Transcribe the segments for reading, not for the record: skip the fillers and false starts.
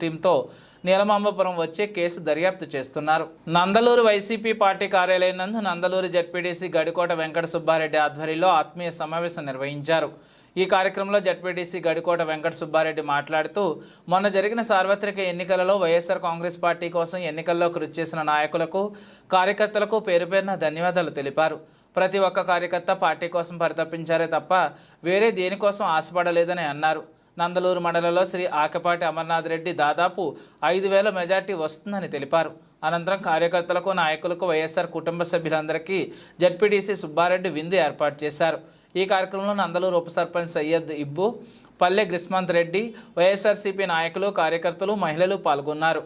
టీంతో నీలమాంబపురం వచ్చే కేసు దర్యాప్తు చేస్తున్నారు. నందలూరు వైసీపీ పార్టీ కార్యాలయం నందు నందలూరు జెడ్పీటీసీ గడికోట వెంకట సుబ్బారెడ్డి ఆధ్వర్యంలో ఆత్మీయ సమావేశం నిర్వహించారు. ఈ కార్యక్రమంలో జెడ్పీటీసీ గడికోట వెంకట సుబ్బారెడ్డి మాట్లాడుతూ మొన్న జరిగిన సార్వత్రిక ఎన్నికలలో వైఎస్ఆర్ కాంగ్రెస్ పార్టీ కోసం ఎన్నికల్లో కృషి చేసిన నాయకులకు, కార్యకర్తలకు పేరుపేరున ధన్యవాదాలు తెలిపారు. ప్రతి ఒక్క కార్యకర్త పార్టీ కోసం పరితపించారే తప్ప వేరే దేనికోసం ఆశపడలేదని అన్నారు. నందలూరు మండలంలో శ్రీ ఆకపాటి అమర్నాథ్ రెడ్డి దాదాపు 5,000 మెజార్టీ వస్తుందని తెలిపారు. అనంతరం కార్యకర్తలకు, నాయకులకు, వైఎస్ఆర్ కుటుంబ సభ్యులందరికీ జెడ్పీటీసీ సుబ్బారెడ్డి విందు ఏర్పాటు చేశారు. ఈ కార్యక్రమంలో నందలూరు ఉప సర్పంచ్ సయ్యద్ ఇబ్బు, పల్లె గ్రిస్మంత్ రెడ్డి, వైఎస్ఆర్సీపీ నాయకులు, కార్యకర్తలు, మహిళలు పాల్గొన్నారు.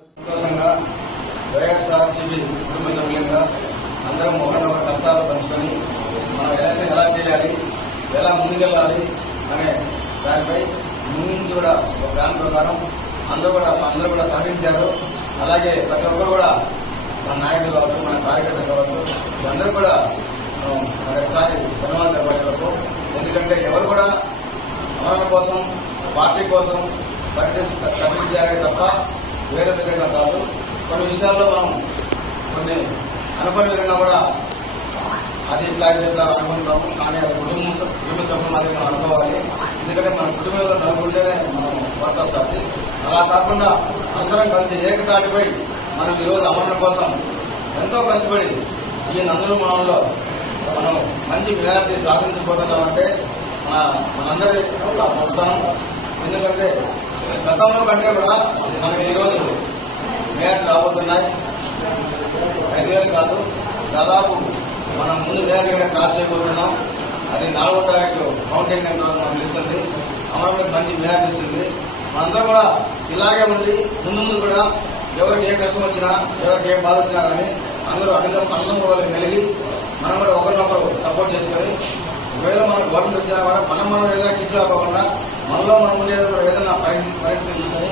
దానిపై ముందు నుంచి కూడా ఒక ప్లాన్ ప్రకారం అందరూ కూడా సహకరించారు. అలాగే ప్రతి ఒక్కరు కూడా మన నాయకులు కావచ్చు, మన కార్యకర్తలు కావచ్చు, అందరూ కూడా మరొకసారి ధన్యవాదాలు తెలపడానికి. ఎందుకంటే ఎవరు కూడా అమరణ కోసం, పార్టీ కోసం పరితపించారే తప్ప వేరే విధంగా కాదు. కొన్ని విషయాల్లో మనం కొన్ని అనుకునే విధంగా కూడా అది ఇట్లా అనుకుంటాము. కానీ అది కుటుంబ సభ్యులు మాత్రం మనం అనుకోవాలి. ఎందుకంటే మన కుటుంబంలో నలుగుంటేనే మనం వర్తిస్తుంది. అలా కాకుండా అందరం కలిసి ఏకతాటిపై మనం ఈరోజు అమరణ కోసం ఎంతో కష్టపడి ఈ నందలూరు మండలంలో మనం మంచి మెజారిటీ సాధించబోతున్నామంటే మనందరి మొత్తం. ఎందుకంటే గతంలో కంటే కూడా మనకి ఈరోజు మెజారిటీ రాబోతున్నాయి. 5,000 కాదు, దాదాపు మనం ముందు మేర క్రాస్ చేయబోతున్నాం. అది 4వ తారీఖు కౌంటింగ్ అయిన తర్వాత మనకు తెలుస్తుంది. అమరావతికి మంచి మేర ఇస్తుంది. మనందరం కూడా ఇలాగే ఉండి ముందు కూడా ఎవరికి ఏ కష్టం వచ్చినా, ఎవరికి ఏ బాధ వచ్చినా కానీ అందరూ అన్నం వాళ్ళకి మెలిగి మనం కూడా ఒకరినొకరు సపోర్ట్ చేసుకొని, ఒకవేళ మనకు గవర్నమెంట్ వచ్చినా కూడా మనం ఏదైనా కిచ్చుకోకుండా మనలో మనం ఉండేది కూడా ఏదైనా పరిస్థితి తీసుకొని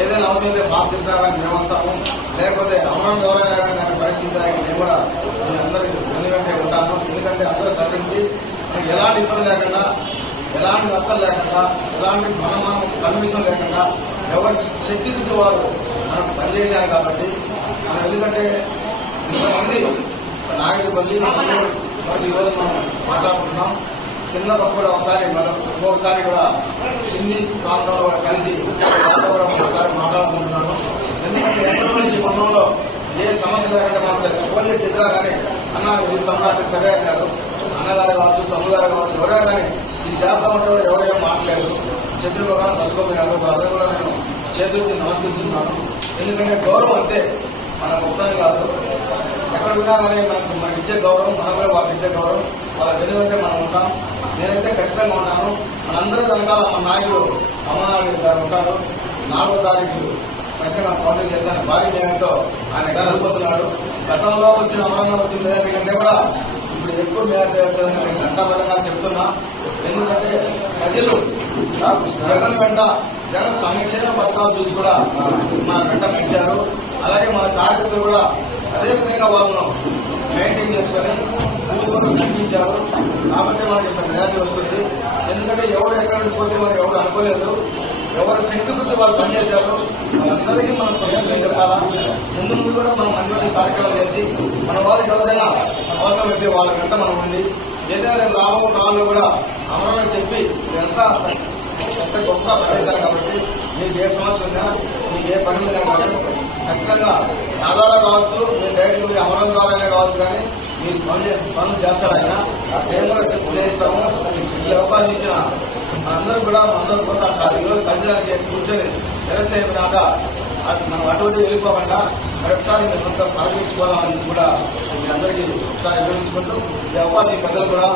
ఏదైనా అవసరం మాకు చెప్పినా కానీ మేము వస్తాము. లేకపోతే అమరావతి ఎవరైనా పరిస్థితించడానికి నేను కూడా అందరికీ వెంటే ఉంటాను. ఎందుకంటే అందరూ సహకరించి మనకి ఎలాంటి ఇబ్బంది లేకుండా, ఎలాంటి నచ్చలు లేకుండా, ఎలాంటి మనం కన్విషన్ లేకుండా ఎవరి శక్తికి వారు మనకు పనిచేశారు. కాబట్టి మనం ఎందుకంటే ఇంతమంది నాయకుడి ఈరోజు మనం మాట్లాడుకుంటున్నాం. కింద కూడా ఒక్కొక్కసారి కూడా హిందీ ప్రాంతంలో కూడా కలిసి కూడా ఒకసారి మాట్లాడుకుంటున్నాను. ఎందుకంటే ఎంతో ఈ మండలంలో ఏ సమస్య లేకుండా మనం చెప్పలే చెప్పినా కానీ అన్న ఇది తమ్ముడు సరే అన్నారు. అన్నగారు కావచ్చు, తమ్ముగారు కావచ్చు, ఎవరైనా కానీ ఈ శాతం ఉంటే ఎవరేం మాట్లాడలేదు. చెప్పిన ప్రకారం చదువుకోమన్నారు. అందరూ కూడా నేను చేతులకి నమస్కరిస్తున్నాను. ఎందుకంటే గౌరవం అంతే, మన మొత్తాన్ని కాదు. ఎక్కడ ఉన్నా కానీ మనకి ఇచ్చే గౌరవం, మనం కూడా వాళ్ళకి ఇచ్చే గౌరవం, వాళ్ళ వెనుకంటే మనం ఉంటాం. నేనైతే ఖచ్చితంగా ఉన్నాను. మనందరూ వెనకాల మన నాయకులు అమరనాథ్ గారు ఉంటారు. 4వ తారీఖు ఖచ్చితంగా పండుగ చేస్తాను. భారీ న్యాయంతో ఆయన కలుపుతున్నాడు. గతంలో వచ్చిన అమరనాథ్ వచ్చిన మేరకు కంటే కూడా ఇప్పుడు ఎక్కువ మేరకు వచ్చారని నేను ఘంటాబద్ధంగా చెప్తున్నా. ఎందుకంటే ప్రజలు జగన్ వెంట, జగన్ సంక్షేమ పథకాలు చూసి కూడా మన వెంట పెంచారు. అలాగే మన కార్యకర్తలు కూడా అదేవిధంగా వాళ్ళను మెయింటైన్ చేసుకొని పూర్వకం కనిపించారు. కాబట్టి మనకి ఇంత మెజారిటీ వస్తుంది. ఎందుకంటే ఎవరు ఎక్కడ పోతే మనకి ఎవరు అనుకోలేదు. ఎవరు శక్తి కొద్ది వాళ్ళు పనిచేశారు. వాళ్ళందరికీ మనం ప్రయత్నం చెప్పాలా. ముందు కూడా మనం మంచి కార్యక్రమాలు చేసి మన వాళ్ళకి ఎవరైనా అవసరం అయితే వాళ్ళ వెంట మనం ఉండి ఏదైనా లాభం కాలంలో కూడా అమరని చెప్పి ఇదంతా ఎంత గొప్ప పనిచేశారు. కాబట్టి మీకు ఏ సమస్య ఉన్నా, మీకు ఏ పని ఉన్నా కానీ ఖచ్చితంగా నా ద్వారా కావచ్చు, మీరు డైరెక్ట్ అమరం ద్వారానే కావచ్చు, కానీ మీరు పనులు చేస్తారు. ఆయన మేము కూడా చేయిస్తాము. ఈ అవకాశం ఇచ్చిన అందరూ కూడా ఈరోజు కలిసి కూర్చొని వ్యవసాయం మనం అటువంటి వెళ్ళిపోకుండా మరొకసారి మీరు కొంత పాల్గొంచుకోవాలని కూడా మీరందరికీ ఒకసారి వివరించుకుంటూ ఈ అవకాశం పెద్దలు కూడా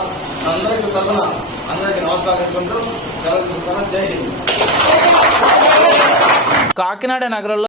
అందరికీ తరఫున అందరికీ నమస్కారం చేసుకుంటూ సెలవు తీసుకుంటాను. జై హింద్. కాకినాడ నగరంలో